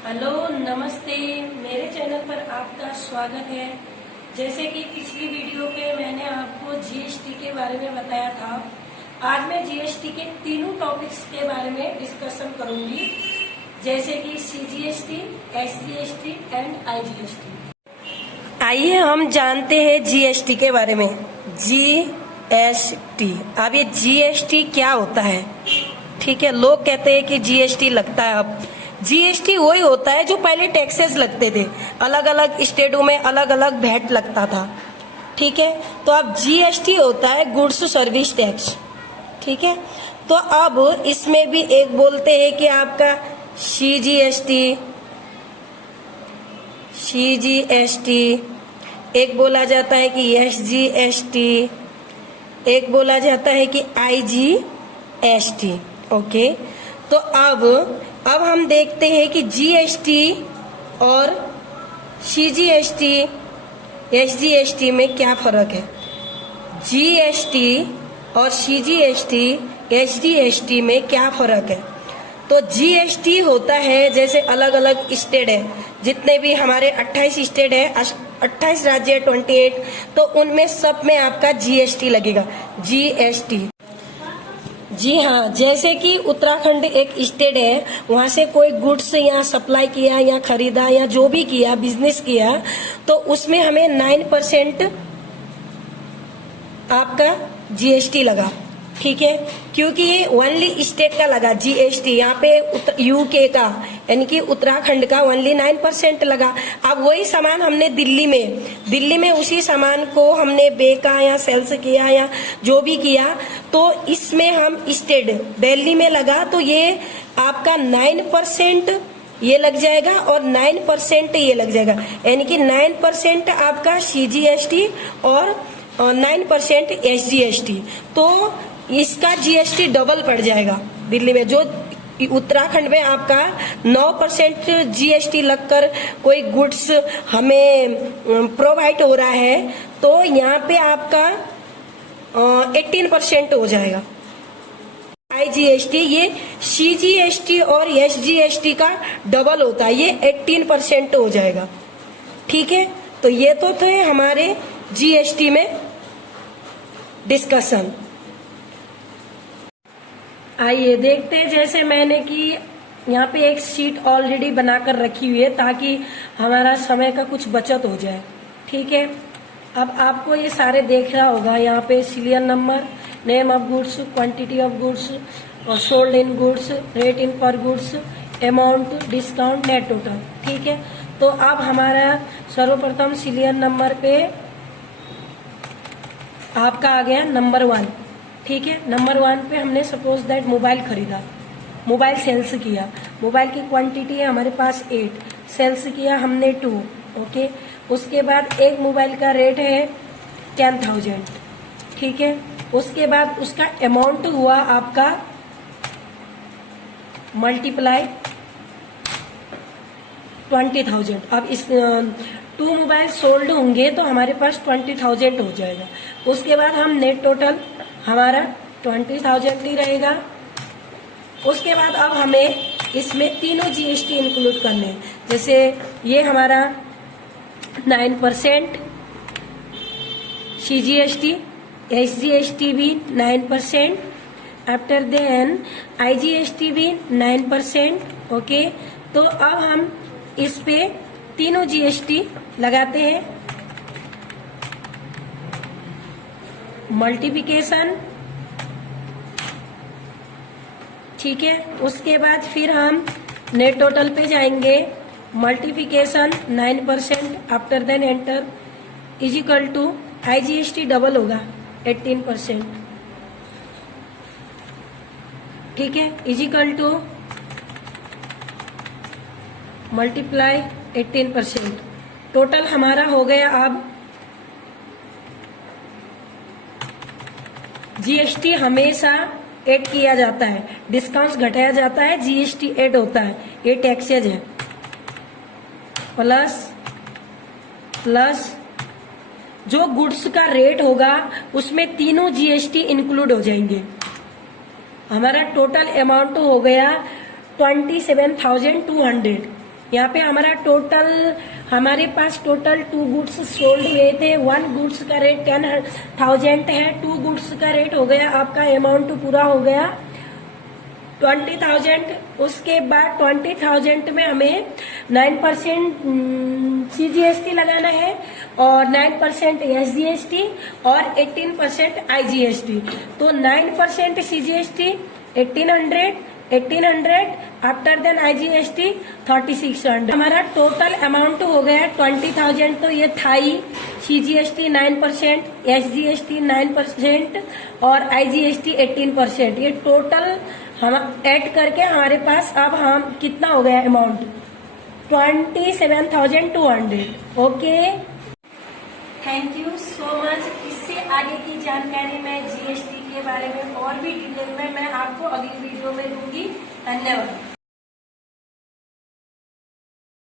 Hello नमस्ते, मेरे channel पर आपका स्वागत है। जैसे कि पिछली वीडियो पे मैंने आपको जीएसटी के बारे में बताया था, आज मैं जीएसटी के तीनों टॉपिक्स के बारे में डिस्कशन करूंगी, जैसे कि सीजीएसटी, एसजीएसटी एंड आईजीएसटी। आइए हम जानते हैं जीएसटी के बारे में। जीएसटी, अब ये जीएसटी क्या होता है? ठीक है, लोग कहते हैं कि जीएसटी लगता है। अब जीएसटी वही होता है जो पहले टैक्सेस लगते थे, अलग अलग स्टेटों में अलग अलग वैट लगता था। ठीक है, तो अब जीएसटी होता है गुड्स सर्विस टैक्स। ठीक है, तो अब इसमें भी एक बोलते हैं कि आपका सीजीएसटी, एक बोला जाता है कि एसजीएसटी, एक बोला जाता है कि आईजीएसटी। ओके, तो अब हम देखते हैं कि जीएसटी और सीजीएसटी, एसजीएसटी में क्या फर्क है। जीएसटी और सीजीएसटी, एसजीएसटी में क्या फर्क है? तो जीएसटी होता है, जैसे अलग अलग स्टेट है, जितने भी हमारे 28 स्टेट है, 28 राज्य है, 28, तो उनमें सब में आपका जीएसटी लगेगा, जीएसटी। जी हाँ, जैसे कि उत्तराखंड एक स्टेट है, वहाँ से कोई गुड्स यहाँ सप्लाई किया या खरीदा या जो भी किया, बिजनेस किया, तो उसमें हमें 9% आपका जीएसटी लगा। ठीक है, क्योंकि ये ओनली स्टेट का लगा जीएसटी, यहाँ पे यूके का यानी कि उत्तराखंड का ओनली 9% लगा। अब वही सामान हमने दिल्ली में उसी सामान को हमने बेचा या सेल्स किया या जो भी किया, तो इसमें हम स्टेट दिल्ली में लगा, तो ये आपका 9% ये लग जाएगा और 9% ये लग जाएगा, यानी कि 9% आपका सीजीएसटी और 9% एसजीएसटी। तो इसका जीएसटी डबल पड़ जाएगा दिल्ली में। जो उत्तराखंड में आपका 9% जीएसटी लगकर कोई गुड्स हमें प्रोवाइड हो रहा है, तो यहाँ पे आपका 18% हो जाएगा आईजीएसटी। ये सीजीएसटी और एसजीएसटी का डबल होता है, ये 18% हो जाएगा। ठीक है, तो ये तो थे हमारे जीएसटी में डिस्कशन। आइए देखते हैं, जैसे मैंने कि यहाँ पे एक शीट ऑलरेडी बनाकर रखी हुई है ताकि हमारा समय का कुछ बचत हो जाए। ठीक है, अब आपको ये सारे देख रहा होगा, यहाँ पे serial number, name of goods, quantity of goods और sold in goods, rate in per goods, amount, discount, net total. ठीक है, तो अब हमारा सर्वप्रथम सीरियल नंबर पे आपका आ गया नंबर 1। ठीक है, नंबर 1 पे हमने सपोज दैट मोबाइल खरीदा, मोबाइल सेल्स किया, मोबाइल की क्वांटिटी है हमारे पास 8, सेल्स किया हमने 2। ओके, उसके बाद एक मोबाइल का रेट है 10,000। ठीक है, उसके बाद उसका अमाउंट हुआ आपका मल्टीप्लाई 20,000। अब इस 2 मोबाइल सोल्ड होंगे तो हमारे पास 20,000 हो जाएगा। उसके बाद हम नेट टोटल हमारा 20,000 ही रहेगा। उसके बाद अब हमें इसमें तीनों जीएसटी इंक्लूड करने हैं, जैसे ये हमारा 9% सीजीएसटी, एसजीएसटी भी 9%, आफ्टर देन आईजीएसटी भी 9%। ओके, तो अब हम इस पे तीनों जीएसटी लगाते हैं, मल्टीप्लिकेशन। ठीक है, उसके बाद फिर हम नेट टोटल पे जाएंगे, multiplication 9%, after then enter, is equal to IGST double होगा 18%। ठीक है, is equal to multiply 18%। Total हमारा हो गया। अब जीएसटी हमेशा ऐड किया जाता है, डिस्काउंट घटाया जाता है, जीएसटी ऐड होता है, ये टैक्सेज है। प्लस जो गुड्स का रेट होगा उसमें तीनों जीएसटी इंक्लूड हो जाएंगे। हमारा टोटल अमाउंट हो गया 27,200। यहाँ पे हमारे पास टोटल 2 गुड्स सोल्ड हुए थे। 1 गुड्स का रेट 10,000 है, 2 गुड्स का रेट हो गया, आपका अमाउंट पूरा हो गया 20,000। उसके बाद 20,000 में हमें 9% CGST लगाना है और 9% SGST और 18% IGST। तो 9% CGST 1800 आफ्टर देन IGST 3600। हमारा टोटल अमाउंट हो गया 20,000। तो ये था ही CGST 9%, SGST 9% और IGST 18%। ये टोटल हम ऐड करके हमारे पास अब हम कितना हो गया amount 27,200। Okay, thank you so much. इससे आगे की जानकारी मैं GST के बारे में और भी डिटेल में मैं आपको अगली वीडियो में दूंगी। धन्यवाद।